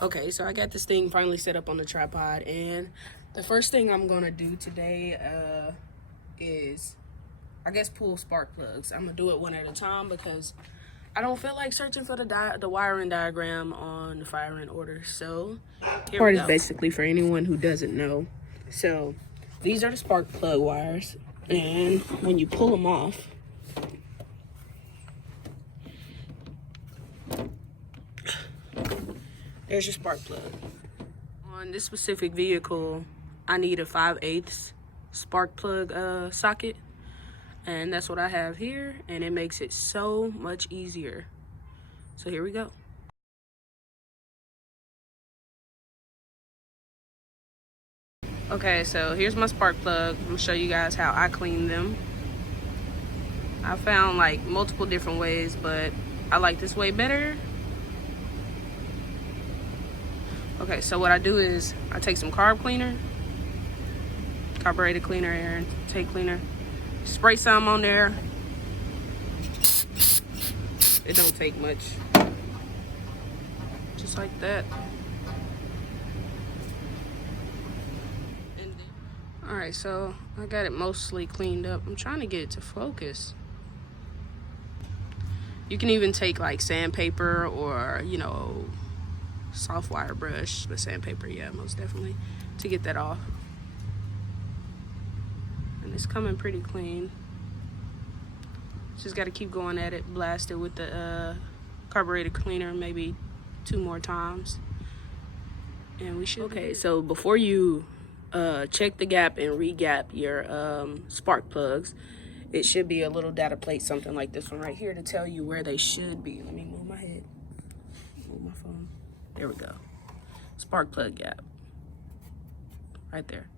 Okay, so I got this thing finally set up on the tripod, and the first thing I'm gonna do today is, I guess, pull spark plugs. I'm gonna do it one at a time because I don't feel like searching for the wiring diagram on the firing order. So here part is basically for anyone who doesn't know. So these are the spark plug wires, and when you pull them off, there's your spark plug. On this specific vehicle, I need a 5/8 spark plug socket, and that's what I have here, and it makes it so much easier. So here we go. Okay, so here's my spark plug. I'm gonna show you guys how I clean them. I found like multiple different ways, but I like this way better. Okay, so what I do is I take some carbureted cleaner, air intake cleaner, spray some on there. It don't take much. Just like that. All right, so I got it mostly cleaned up. I'm trying to get it to focus. You can even take like sandpaper or, you know, soft wire brush, but sandpaper, yeah, most definitely, to get that off. And it's coming pretty clean. Just got to keep going at it, blast it with the carbureted cleaner maybe 2 more times, and we should. Okay, so before you check the gap and re-gap your spark plugs, it should be a little data plate, something like this one right here, to tell you where they should be. Let me move my head, move my phone. There we go. Spark plug gap. Right there.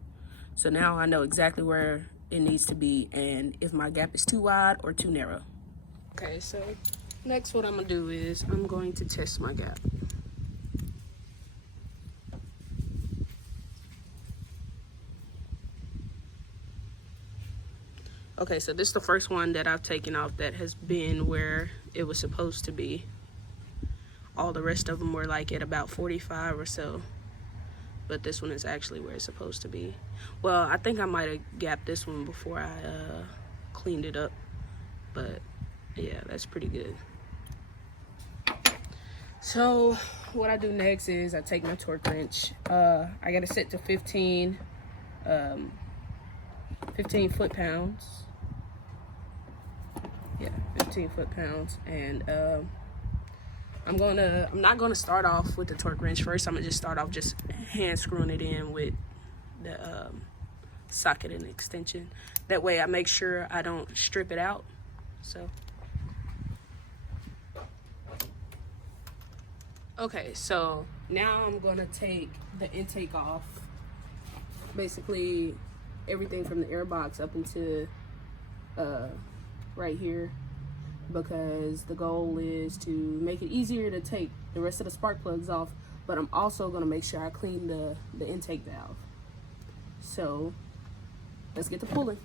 So now I know exactly where it needs to be and if my gap is too wide or too narrow. Okay, so next what I'm gonna do is I'm going to test my gap. Okay, so this is the first one that I've taken off that has been where it was supposed to be. All the rest of them were like at about 45 or so, but this one is actually where it's supposed to be. Well, I think I might have gapped this one before I cleaned it up, but yeah, that's pretty good. So what I do next is I take my torque wrench. I got it set to 15 foot-pounds. Yeah, 15 foot-pounds, and I'm not gonna start off with the torque wrench first. I'm gonna just start off just hand screwing it in with the socket and extension. That way I make sure I don't strip it out. So, okay, so now I'm gonna take the intake off. Basically everything from the air box up into right here, because the goal is to make it easier to take the rest of the spark plugs off, but I'm also going to make sure I clean the intake valve. So let's get to pulling.